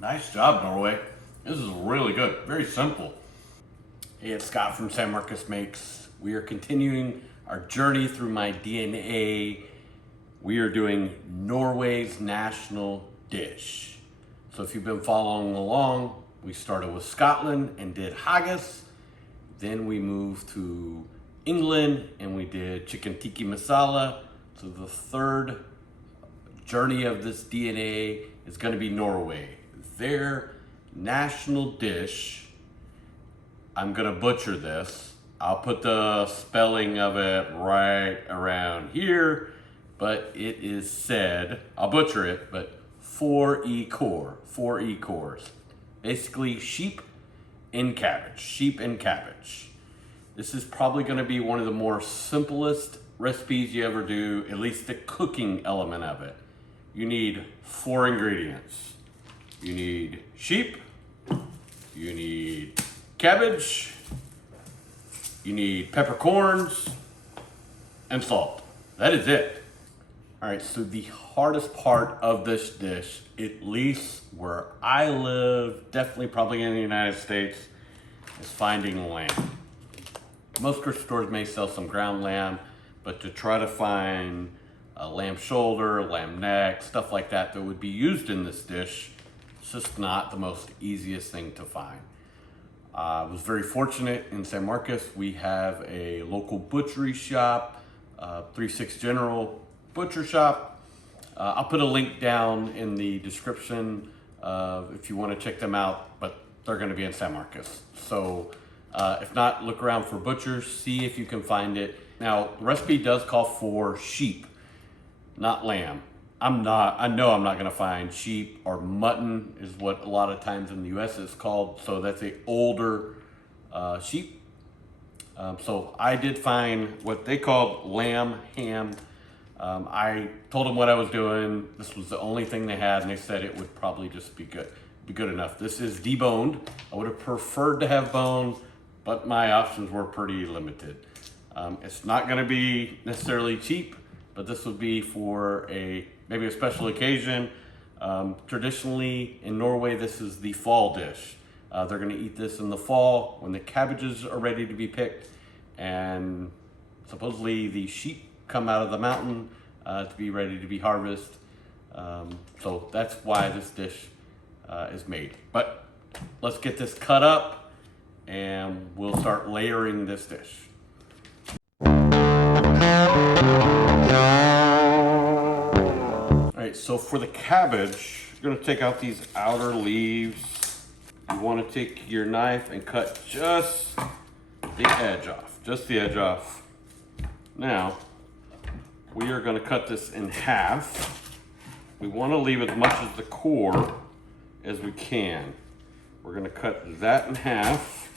Nice job, Norway. This is really good. Very simple. Hey, it's Scott from San Marcos Makes. We are continuing our journey through my DNA. We are doing Norway's national dish. So if you've been following along, we started with Scotland and did haggis. Then we moved to England and we did chicken tikka masala. So the third journey of this DNA is going to be Norway. Their national dish, I'm going to butcher this. I'll put the spelling of it right around here, but it is said, I'll butcher it, but four e-cores. Basically sheep and cabbage. This is probably going to be one of the more simplest recipes you ever do, at least the cooking element of it. You need 4 ingredients. You need sheep, you need cabbage, you need peppercorns, and salt. That is it. All right, so the hardest part of this dish, at least where I live, definitely probably in the United States, is finding lamb. Most grocery stores may sell some ground lamb, but to try to find a lamb shoulder, lamb neck, stuff like that that would be used in this dish, it's just not the most easiest thing to find. I was very fortunate in San Marcos. We have a local butchery shop, 36 General Butcher Shop. I'll put a link down in the description if you want to check them out, but they're going to be in San Marcos. So if not, look around for butchers, see if you can find it. Now, the recipe does call for sheep, not lamb. I know I'm not going to find sheep, or mutton is what a lot of times in the US is called. So that's a older sheep. So I did find what they called lamb ham. I told them what I was doing. This was the only thing they had, and they said it would probably just be good enough. This is deboned. I would have preferred to have bone, but my options were pretty limited. It's not going to be necessarily cheap, but this would be for maybe a special occasion. Traditionally in Norway, this is the fall dish. They're going to eat this in the fall when the cabbages are ready to be picked, and supposedly the sheep come out of the mountain to be ready to be harvested. So that's why this dish is made. But let's get this cut up and we'll start layering this dish. Alright, so for the cabbage, you're going to take out these outer leaves. You want to take your knife and cut just the edge off. Now, we are going to cut this in half. We want to leave as much of the core as we can. We're going to cut that in half.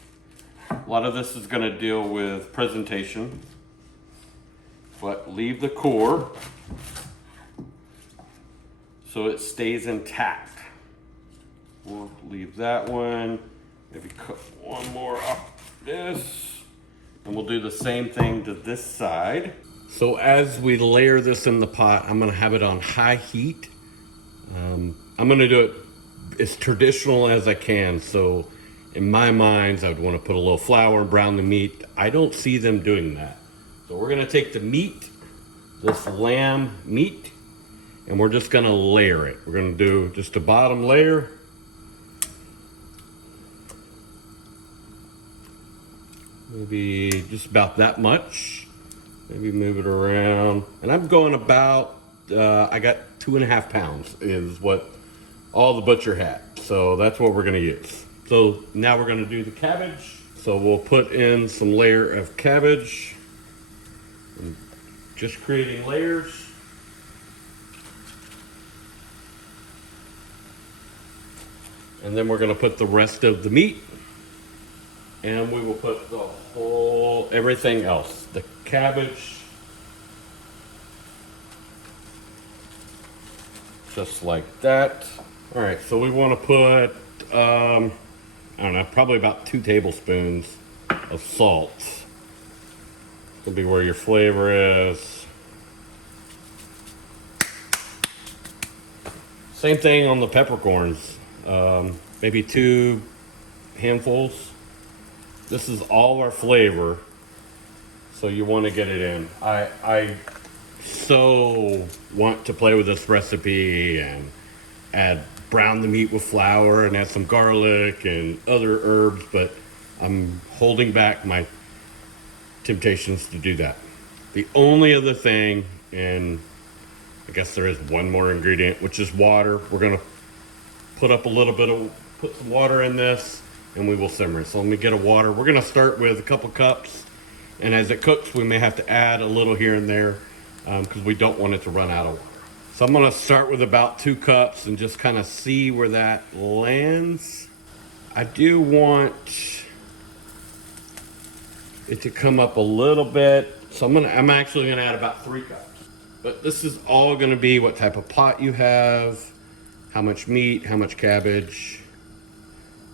A lot of this is going to deal with presentation, but leave the core so it stays intact. We'll leave that one, maybe cut one more up this, and we'll do the same thing to this side. So as we layer this in the pot, I'm gonna have it on high heat. I'm gonna do it as traditional as I can. So in my mind, I'd wanna put a little flour, brown the meat. I don't see them doing that. So we're gonna take the meat, this lamb meat, and we're just gonna layer it. We're gonna do just a bottom layer. Maybe just about that much. Maybe move it around. And I'm going about, I got 2.5 pounds is what all the butcher had. So that's what we're gonna use. So now we're gonna do the cabbage. So we'll put in some layer of cabbage. I'm just creating layers. And then we're gonna put the rest of the meat, and we will put everything else. The cabbage, just like that. All right, so we wanna put, I don't know, probably about 2 tablespoons of salt. It'll be where your flavor is. Same thing on the peppercorns. maybe 2 handfuls. This is all our flavor, so you want to get it in. I so want to play with this recipe and brown the meat with flour and add some garlic and other herbs, but I'm holding back my temptations to do that. The only other thing, and I guess there is one more ingredient, which is water. We're gonna put some water in this, and we will simmer it. So let me get a water. We're gonna start with a couple cups, and as it cooks, we may have to add a little here and there because we don't want it to run out of water. So I'm gonna start with about 2 cups and just kind of see where that lands. I do want it to come up a little bit, so I'm actually gonna add about 3 cups. But this is all gonna be what type of pot you have, how much meat, how much cabbage.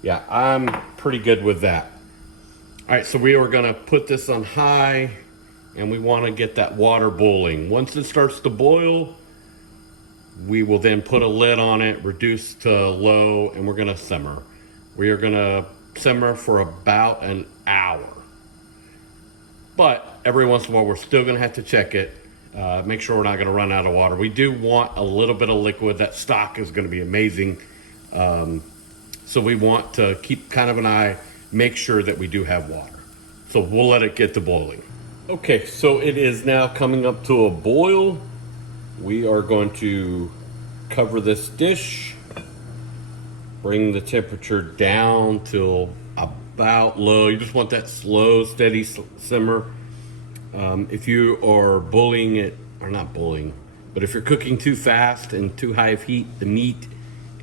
Yeah, I'm pretty good with that. All right, so we are gonna put this on high, and we wanna get that water boiling. Once it starts to boil, we will then put a lid on it, reduce to low, and we're gonna simmer. We are gonna simmer for about an hour. But every once in a while, we're still gonna have to check it, make sure we're not gonna run out of water. We do want a little bit of liquid. That stock is gonna be amazing. So we want to keep kind of an eye, make sure that we do have water. So we'll let it get to boiling. Okay, so it is now coming up to a boil. We are going to cover this dish, bring the temperature down till about low. You just want that slow, steady simmer. If you are bullying it, or not bullying, but if you're cooking too fast and too high of heat, the meat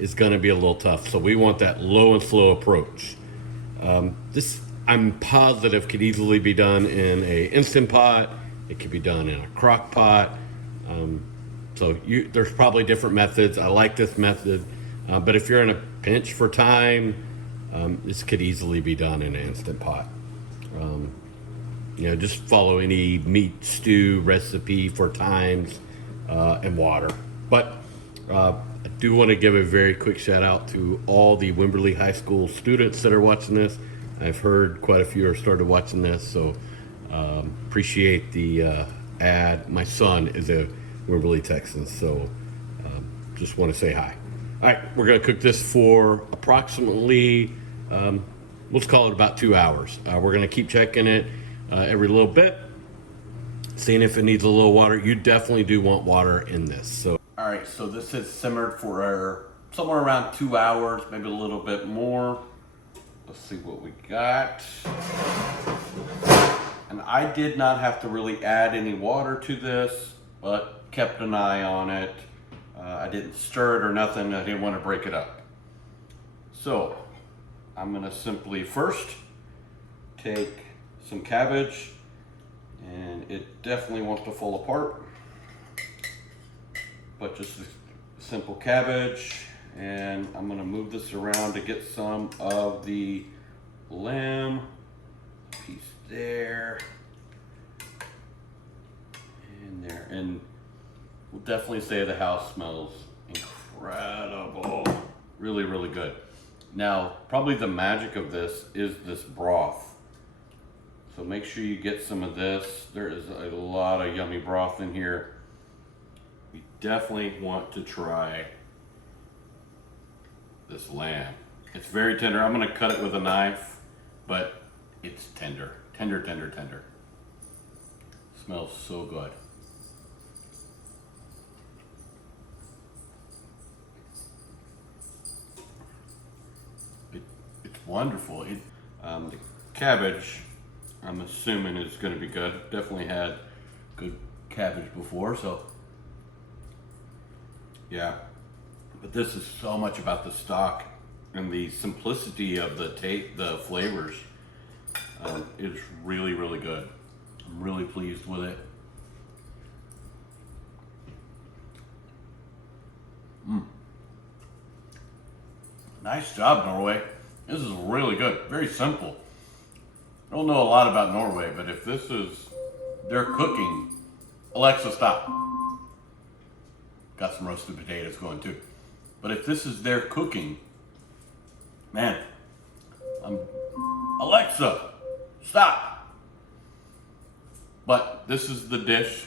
is gonna be a little tough. So we want that low and slow approach. This, I'm positive, could easily be done in a Instant Pot. It could be done in a crock pot. There's probably different methods. I like this method, but if you're in a pinch for time, this could easily be done in an Instant Pot. Just follow any meat stew recipe for times and water. But I do want to give a very quick shout out to all the Wimberley High School students that are watching this. I've heard quite a few are started watching this, so appreciate the ad. My son is a Wimberley Texan, so just want to say hi. All right, we're going to cook this for approximately, let's call it about 2 hours. We're going to keep checking it every little bit, seeing if it needs a little water. You definitely do want water in this. So, all right, so this has simmered for somewhere around 2 hours, maybe a little bit more. Let's see what we got. And I did not have to really add any water to this, but kept an eye on it. I didn't stir it or nothing. I didn't want to break it up. So I'm gonna simply first take some cabbage, and it definitely wants to fall apart, but just a simple cabbage. And I'm gonna move this around to get some of the lamb. Piece there, and there. And we'll definitely say the house smells incredible. Really, really good. Now, probably the magic of this is this broth. So make sure you get some of this. There is a lot of yummy broth in here. We definitely want to try this lamb. It's very tender. I'm gonna cut it with a knife, but it's tender. Tender, tender, tender. Smells so good. It's wonderful. The cabbage, I'm assuming, is going to be good. Definitely had good cabbage before, so yeah. But this is so much about the stock and the simplicity of the flavors. It's really, really good. I'm really pleased with it. Nice job, Norway. This is really good. Very simple. I don't know a lot about Norway, but if this is their cooking, Alexa, stop. Got some roasted potatoes going too. But if this is their cooking, Man, Alexa, stop. But this is the dish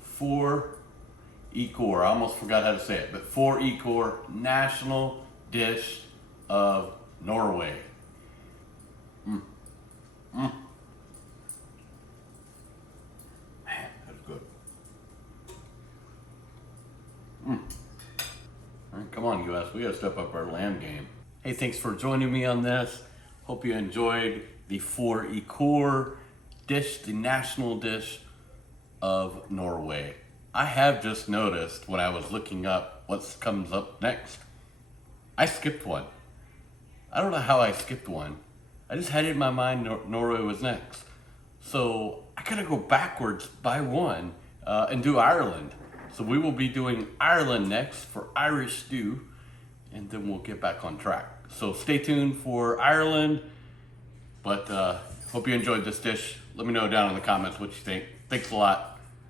for Ecor. I almost forgot how to say it, but for Ecor, national dish of Norway. Man, that's good. All right, come on, US. We gotta step up our lamb game. Hey, thanks for joining me on this. Hope you enjoyed the for Ecor dish, the national dish of Norway. I have just noticed when I was looking up what comes up next, I skipped one. I don't know how I skipped one. I just had it in my mind Norway was next. So I gotta go backwards by one and do Ireland. So we will be doing Ireland next for Irish stew, and then we'll get back on track. So stay tuned for Ireland, but hope you enjoyed this dish. Let me know down in the comments what you think. Thanks a lot.